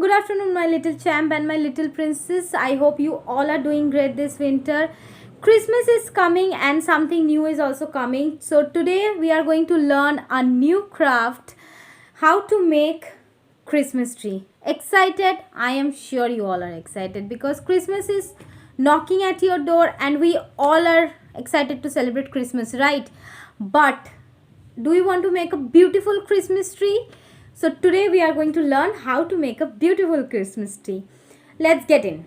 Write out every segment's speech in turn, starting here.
Good afternoon, my little champ and my little princess. I hope you all are doing great this winter. Christmas is coming and something new is also coming. So, today we are going to learn a new craft, how to make Christmas tree. Excited? I am sure you all are excited because Christmas is knocking at your door and we all are excited to celebrate Christmas, right? But do you want to make a beautiful Christmas tree? So today we are going to learn how to make a beautiful Christmas tree. Let's get in.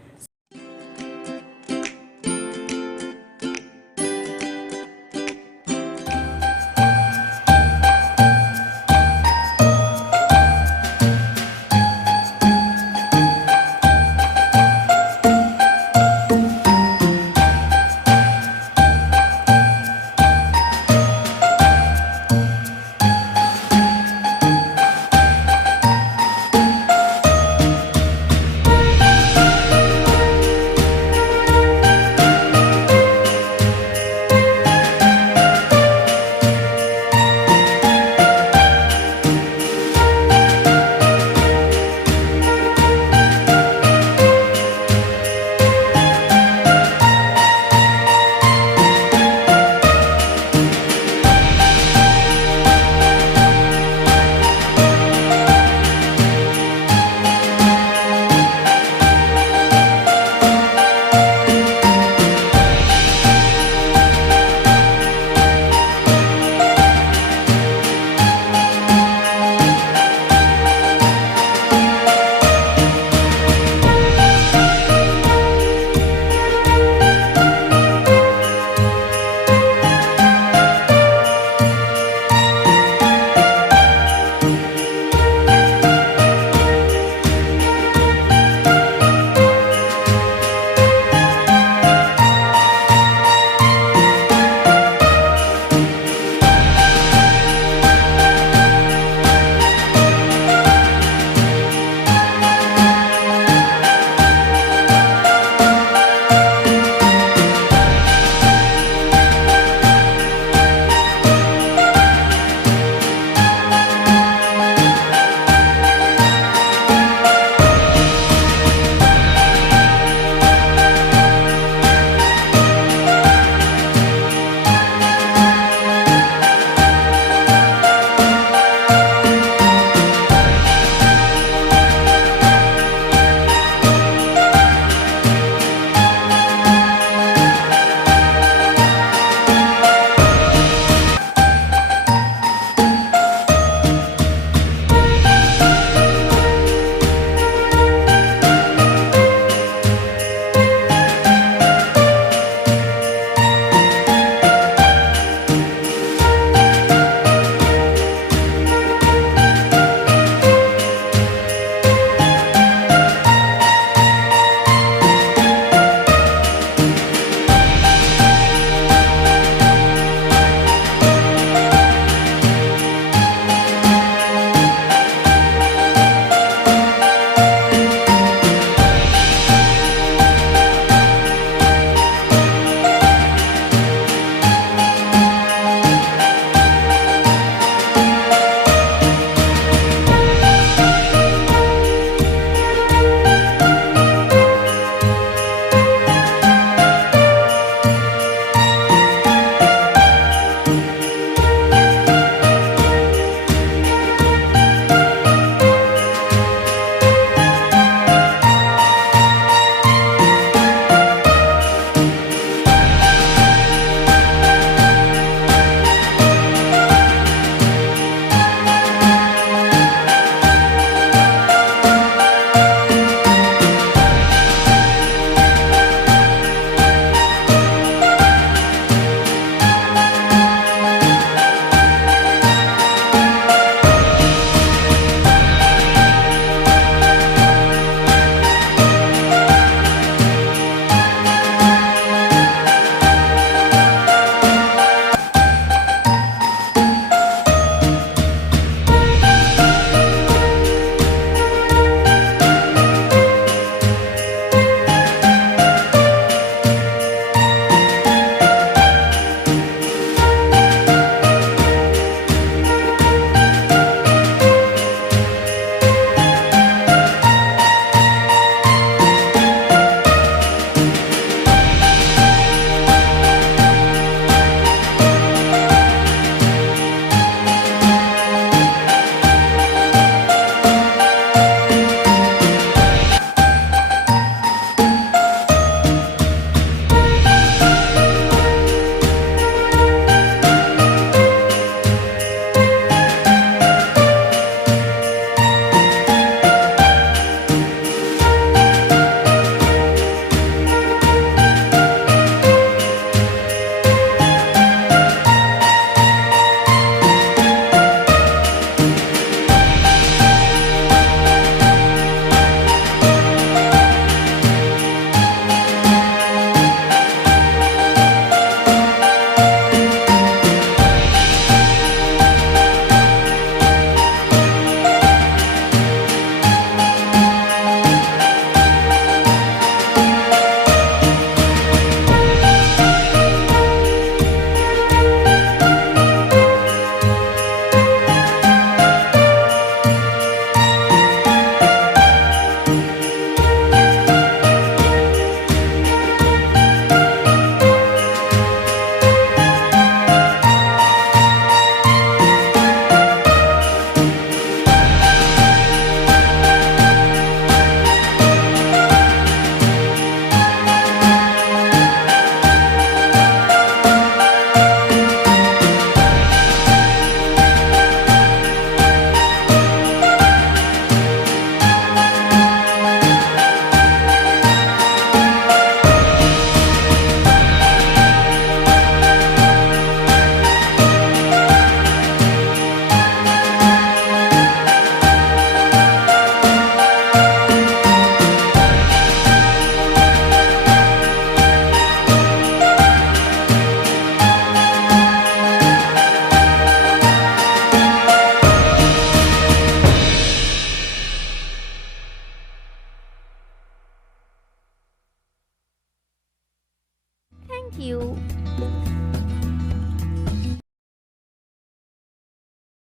Thank you.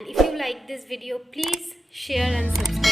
If you like this video, please share and subscribe.